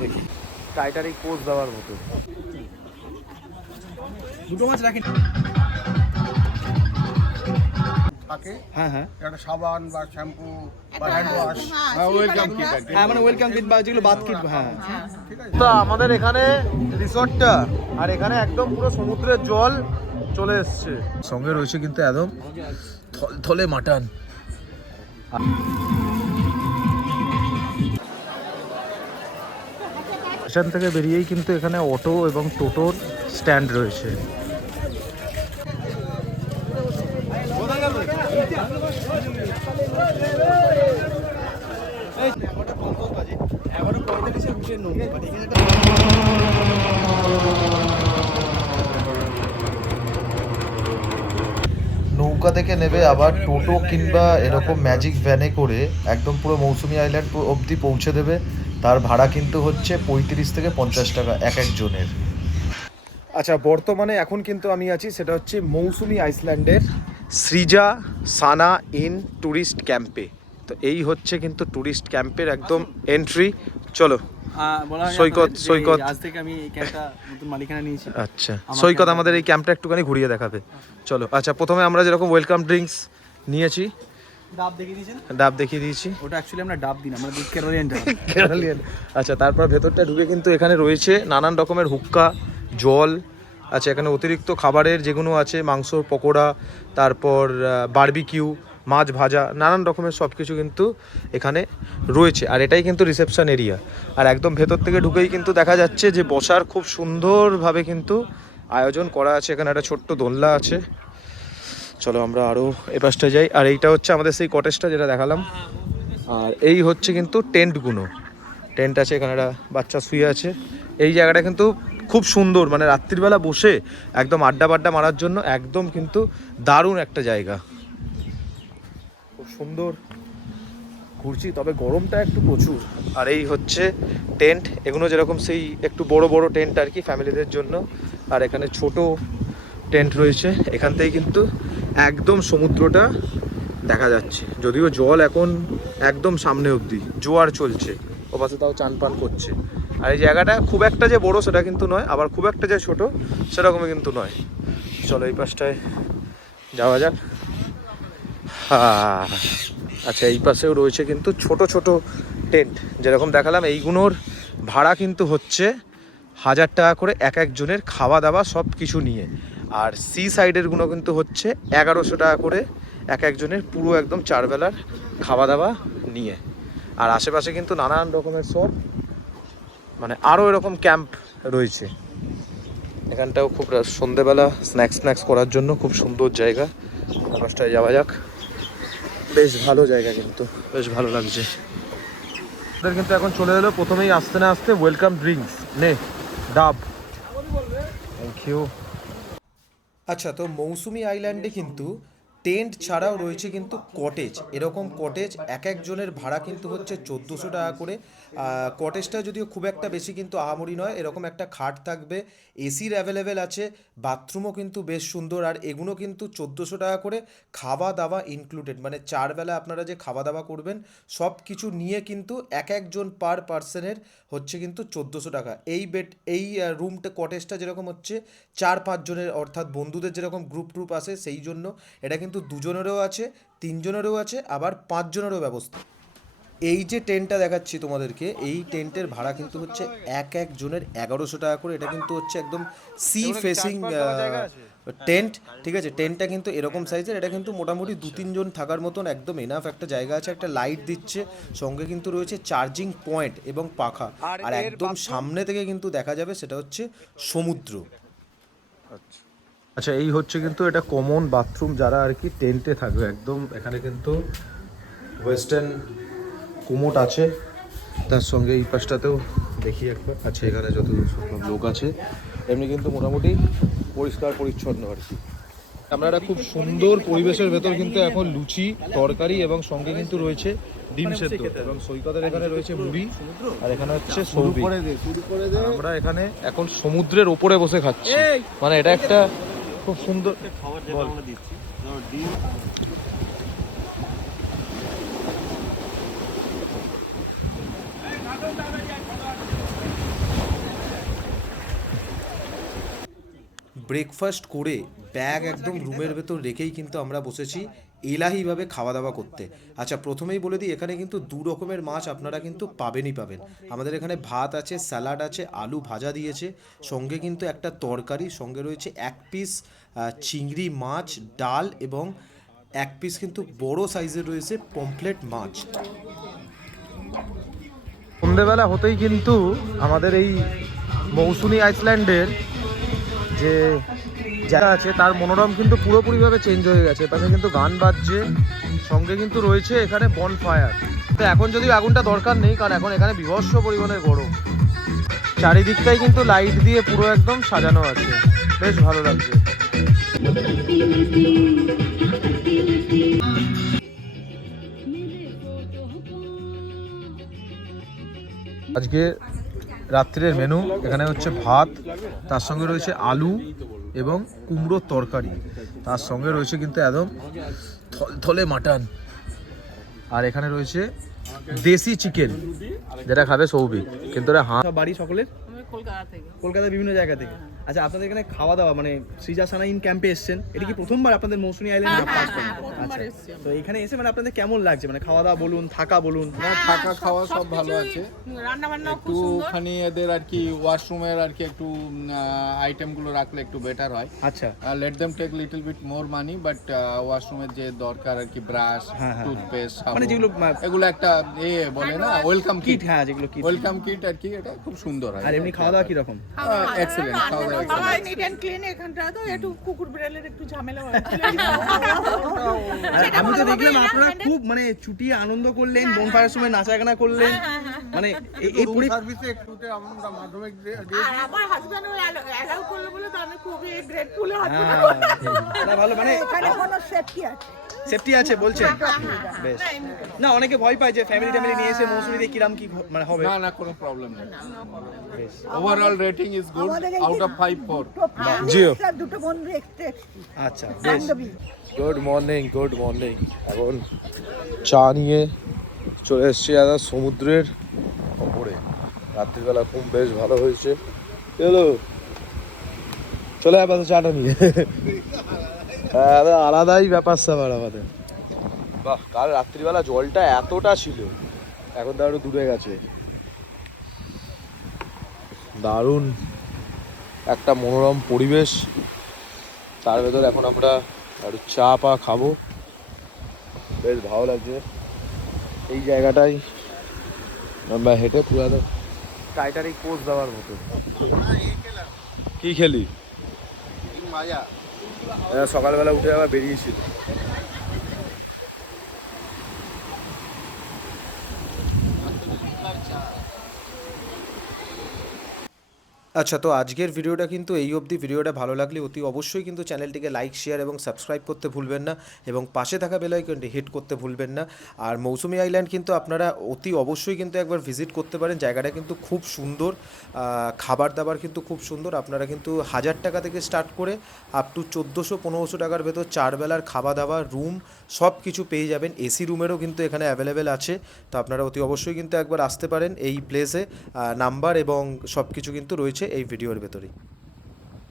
দেখি Titanic pose দেওয়ার মতো। দুটো মাছ রাখি থাকে। হ্যাঁ হ্যাঁ, একটা সাবান বা শ্যাম্পু বা হ্যান্ড ওয়াশ, ওয়েলকাম কিট, হ্যাঁ মানে ওয়েলকাম কিট বা যেগুলো বাথ কিট। হ্যাঁ ঠিক আছে। তো আমাদের এখানে রিসর্টটা, আর এখানে একদম পুরো সমুদ্রের জল চলে এসছে। সঙ্গে রয়েছে কিন্তু একদম থলে মাটন। স্টেশন থেকে বেরিয়েই কিন্তু এখানে অটো এবং টোটোর স্ট্যান্ড রয়েছে। নৌকা থেকে নেবে আবার টোটো কিংবা এরকম ম্যাজিক ভ্যানে করে একদম পুরো মৌসুমী আইল্যান্ড অবধি পৌঁছে দেবে। তার ভাড়া কিন্তু হচ্ছে 35 থেকে 50 টাকা এক একজনের। আচ্ছা, বর্তমানে এখন কিন্তু আমি আছি সেটা হচ্ছে মৌসুমী আইসল্যান্ডের সৃজা সানা ইন ট্যুরিস্ট ক্যাম্পে। তো এই হচ্ছে কিন্তু ট্যুরিস্ট ক্যাম্পের একদম এন্ট্রি। চলো সৈকত, সৈকত আজ থেকে আমি এই ক্যাম্পটা নতুন মালিকানা নিয়েছি। আচ্ছা সৈকত আমাদের এই ক্যাম্পটা একটুখানি ঘুরিয়ে দেখাবে। চলো। আচ্ছা, প্রথমে আমরা যেরকম ওয়েলকাম ড্রিঙ্কস নিয়েছি, ডাব দেখিয়ে দিয়েছেন? ডাব দেখিয়ে দিয়েছি। ওটা অ্যাকচুয়ালি আমরা ডাব দিই না, আমরা দিই কেরোলিয়ান ডাব। কেরালিয়ান। আচ্ছা, তারপর ভেতরটা ঢুকে কিন্তু এখানে রয়েছে নানান রকমের হুক্কা, জল। আচ্ছা, এখানে অতিরিক্ত খাবারের যেগুলো আছে, মাংস পকোড়া, তারপর বারবিকিউ, মাছ ভাজা, নানান রকমের সব কিছু কিন্তু এখানে রয়েছে। আর এটাই কিন্তু রিসেপশন এরিয়া। আর একদম ভেতর থেকে ঢুকেই কিন্তু দেখা যাচ্ছে যে বসার খুব সুন্দরভাবে কিন্তু আয়োজন করা আছে। এখানে একটা ছোট্ট দোলনা আছে। চলো আমরা আরও এপাশটা যাই। আর এইটা হচ্ছে আমাদের সেই কটেজটা যেটা দেখালাম। আর এই হচ্ছে কিন্তু টেন্টগুলো, টেন্ট আছে, এখানে একটা বাচ্চা শুয়ে আছে। এই জায়গাটা কিন্তু খুব সুন্দর, মানে রাত্রিবেলা বসে একদম আড্ডা বাড্ডা মারার জন্য একদম কিন্তু দারুণ একটা জায়গা, খুব সুন্দর। ঘুরছি, তবে গরমটা একটু প্রচুর। আর এই হচ্ছে টেন্ট, এগুলো যেরকম সেই একটু বড় বড় টেন্ট আর কি ফ্যামিলিদের জন্য। আর এখানে ছোট টেন্ট রয়েছে। এখান থেকে কিন্তু একদম সমুদ্রটা দেখা যাচ্ছে, যদিও জল এখন একদম সামনে অবধি, জোয়ার চলছে, ও পাশে তাও চান পান করছে। আর এই জায়গাটা খুব একটা যে বড় সেটা কিন্তু নয়, আবার খুব একটা যে ছোট সেরকমই কিন্তু নয়। চলো এই পাশটায় যাওয়া যাক। আচ্ছা, এই পাশেও রয়েছে কিন্তু ছোট ছোট টেন্ট, যেরকম দেখালাম। এইগুলোর ভাড়া কিন্তু হচ্ছে 1000 টাকা করে এক একজনের, খাওয়া দাওয়া সব কিছু নিয়ে। আর সি সাইডেরগুলো কিন্তু হচ্ছে 1100 টাকা করে এক একজনের, পুরো একদম 4 বেলার খাওয়া দাওয়া নিয়ে। আর আশেপাশে কিন্তু নানান রকমের সব মানে আরও এরকম ক্যাম্প রয়েছে। এখানটাও খুব সন্ধেবেলা স্ন্যাক্স করার জন্য খুব সুন্দর জায়গা। পাশটায় যাওয়া যাক। বেশ ভালো জায়গা, কিন্তু বেশ ভালো লাগছে। ওদের কিন্তু এখন চলে এলো প্রথমেই আসতে না আসতে ওয়েলকাম ড্রিঙ্কস। নে ডাব, থ্যাংক ইউ। আচ্ছা, তো মৌসুমী আইল্যান্ডে কিন্তু টেন্ট ছাড়াও রয়েছে কিন্তু কটেজ। এরকম কটেজ এক একজনের ভাড়া কিন্তু হচ্ছে 1400 টাকা করে। কটেজটা যদিও খুব একটা বেশি কিন্তু আহামরি নয়, এরকম একটা খাট থাকবে, এসির অ্যাভেলেবেল আছে, বাথরুমও কিন্তু বেশ সুন্দর। আর এগুলো কিন্তু 1400 টাকা করে, খাওয়া দাওয়া ইনক্লুডেড, মানে 4 বেলা আপনারা যে খাওয়া দাওয়া করবেন সব কিছু নিয়ে কিন্তু এক একজন পার পার্সনের হচ্ছে কিন্তু 1400 টাকা। এই রুমটা, কটেজটা যেরকম হচ্ছে 4-5 জনের, অর্থাৎ বন্ধুদের যেরকম গ্রুপ আসে সেই জন্য এটা কিন্তু 2 জনেরও আছে, 3 জনেরও আছে, আবার 5 জনেরও ব্যবস্থা। এই যে টেন্টটা দেখাচ্ছি তোমাদেরকে, এই টেন্টের ভাড়া কিন্তু হচ্ছে এক একজনের 1100 টাকা করে। এটা কিন্তু হচ্ছে একদম সি ফেসিং টেন্ট, ঠিক আছে। টেন্টটা কিন্তু এরকম সাইজের, এটা কিন্তু মোটামুটি 2-3 জন থাকার মতন একদম এনাফ একটা জায়গা আছে। একটা লাইট দিচ্ছে, সঙ্গে কিন্তু রয়েছে চার্জিং পয়েন্ট এবং পাখা। আর একদম সামনে থেকে কিন্তু দেখা যাবে সেটা হচ্ছে সমুদ্র। আচ্ছা, এই হচ্ছে কিন্তু এটা কমন বাথরুম যারা আর কি টেন্টে থাকবে একদম। এখানে কিন্তু ওয়েস্টার্ন কুমোট আছে, তার সঙ্গে এই পাশটাতেও দেখি একবার। আচ্ছা, এখানে যত সব লোক আছে, এমনি কিন্তু মোটামুটি পরিষ্কার পরিচ্ছন্ন আর কি। আমরা একটা খুব সুন্দর পরিবেশের ভেতর কিন্তু এখন লুচি, তরকারি এবং সঙ্গে কিন্তু রয়েছে ডিম সেদ্ধ, এবং সৈকতের এখানে রয়েছে মুড়ি, আর এখানে হচ্ছে সৌদি। আমরা এখানে এখন সমুদ্রের ওপরে বসে খাচ্ছি, মানে এটা একটা খুব সুন্দর। ব্রেকফাস্ট করে ব্যাগ একদম রুমের ভেতর রেখেই কিন্তু আমরা বসেছি এলাহিভাবে খাওয়া দাওয়া করতে। আচ্ছা, প্রথমেই বলে দিই, এখানে কিন্তু দু রকমের মাছ আপনারা কিন্তু পাবেনই পাবেন। আমাদের এখানে ভাত আছে, স্যালাড আছে, আলু ভাজা দিয়েছে, সঙ্গে কিন্তু একটা তরকারি, সঙ্গে রয়েছে এক পিস চিংড়ি মাছ, ডাল এবং এক পিস কিন্তু বড় সাইজের রয়েছে পমফ্লেট মাছ। সন্ধেবেলা হতেই কিন্তু আমাদের এই মৌসুমী আইসল্যান্ডের যে জায়গা আছে তার মনোরম কিন্তু পুরোপুরিভাবে চেঞ্জ হয়ে গেছে। এখানে কিন্তু গান বাজছে, সঙ্গে কিন্তু রয়েছে এখানে বনফায়ার। তো এখন যদিও আগুনটা দরকার নেই, কারণ এখন এখানে বিভৎস পরিমাণে গরম। চারিদিকটাই কিন্তু লাইট দিয়ে পুরো একদম সাজানো আছে, বেশ ভালো লাগছে। আজকে রাত্রের মেনু এখানে হচ্ছে ভাত, তার সঙ্গে রয়েছে আলু এবং কুমড়োর তরকারি, তার সঙ্গে রয়েছে কিন্তু একদম থলথলে মাটন, আর এখানে রয়েছে দেশি চিকেন যেটা খাবে সৌভিক। কিন্তু সব বাড়ি সকলের কলকাতা থেকে। কলকাতার বিভিন্ন জায়গা থেকে। আচ্ছা, আপনাদের এখানে খাওয়া দাওয়া মানে সৃজা সানাইন ক্যাম্পে এসেছেন, এটা কি প্রথমবার আপনাদের মৌসুমী আইল্যান্ডে? প্রথমবার এসেছি আমরা। তো এখানে এসে মানে আপনাদের কেমন লাগছে, মানে খাওয়া দাওয়া বলুন, থাকা বলুন? থাকা খাওয়া সব ভালো আছে। রান্না বান্না খুব সুন্দর। একটুখানি এদের আর কি ওয়াশরুমের আর কি একটু আইটেমগুলো রাখলে একটু বেটার হয়। আচ্ছা, let them take little bit more money, but ওয়াশরুমের যে দরকার আর কি ব্রাশ, টুথপেস্ট, মানে যেগুলো এগুলো একটা বলে না ওয়েলকাম কিট, কিট, হ্যাঁ যেগুলো কিট। ওয়েলকাম কিট আর কি, এটা খুব সুন্দর হয়। আর এমনি খাওয়া দাওয়া কিরকম? এক্সেলেন্ট, খাওয়া দাওয়া সবাই excellent। Neat and clean. এখানটা তো একটু কুকুর বিড়ালের একটু ঝামেলা হয়। আর আমি তো দেখলাম আপনারা খুব মানে চুটিয়ে আনন্দ করলেন, বনফায়ারের সময় নাচা গানা করলেন, মানে এই সার্ভিসে একটু আমরা মাধ্যমিক আর আমার হাজবেন্ড অ্যালাউ করলো বলে তো আমি খুবই গ্রেটফুল আছি। ভালো, মানে এখানে কোনো সেফটি আছে? সেফটি আছে বলছেন? বেশ। না, এমনি। না, অনেকে ভয় পায় যে ফ্যামিলি ট্যামিলি নিয়ে এসে মৌসুমীতে কিরাম কি মানে হবে। না না, কোনো প্রবলেম নেই। ওভারঅল রেটিং ইজ গুড, আমাদের এই আউট যে অফ 5-4। জিও। দুটো বন্ধু এক্সট্রা আচ্ছা, বেশ। বান্ধবী। Good morning, good morning. এখন চা নিয়ে চলে এসেছি একদম সমুদ্রের ওপরে। রাত্রিবেলা ঘুম বেশ ভালো হয়েছে। চলো চলে আবার চাটা নিয়ে। হ্যাঁ, আলাদাই ব্যাপার স্যাপার আমাদের। বাহ, কাল রাত্রিবেলা জলটা এতটা ছিল, এখন তো আরো দূরে গেছে। দারুণ একটা মনোরম পরিবেশ, তার ভেতর এখন আমরা একটু চা পা খাবো, বেশ ভালো লাগছে। এই জায়গাটাই আমরা হেঁটে পুরো টাইটানিক পোজ দেওয়ার মতো। কি খেলি? সকালবেলা উঠে আবার বেরিয়েছিল। আচ্ছা, তো আজকের ভিডিওটা কিন্তু এই অবধি। ভিডিওটা ভালো লাগলে অতি অবশ্যই কিন্তু চ্যানেলটিকে লাইক, শেয়ার এবং সাবস্ক্রাইব করতে ভুলবেন না, এবং পাশে থাকা বেল আইকনটি হিট করতে ভুলবেন না। আর মৌসুমী আইল্যান্ড কিন্তু আপনারা অতি অবশ্যই কিন্তু একবার ভিজিট করতে পারেন। জায়গাটা কিন্তু খুব সুন্দর, খাবার দাবার কিন্তু খুব সুন্দর। আপনারা কিন্তু 1000 টাকা থেকে স্টার্ট করে আপ টু 1400-1500 টাকার ভেতর 4 বেলার খাওয়া দাওয়া, রুম সব কিছু পেয়ে যাবেন। এসি রুমেরও কিন্তু এখানে অ্যাভেলেবেল আছে। তো আপনারা অতি অবশ্যই কিন্তু একবার আসতে পারেন এই প্লেসে। নাম্বার এবং সব কিছু কিন্তু রয়েছে এই ভিডিওর ভেতরেই।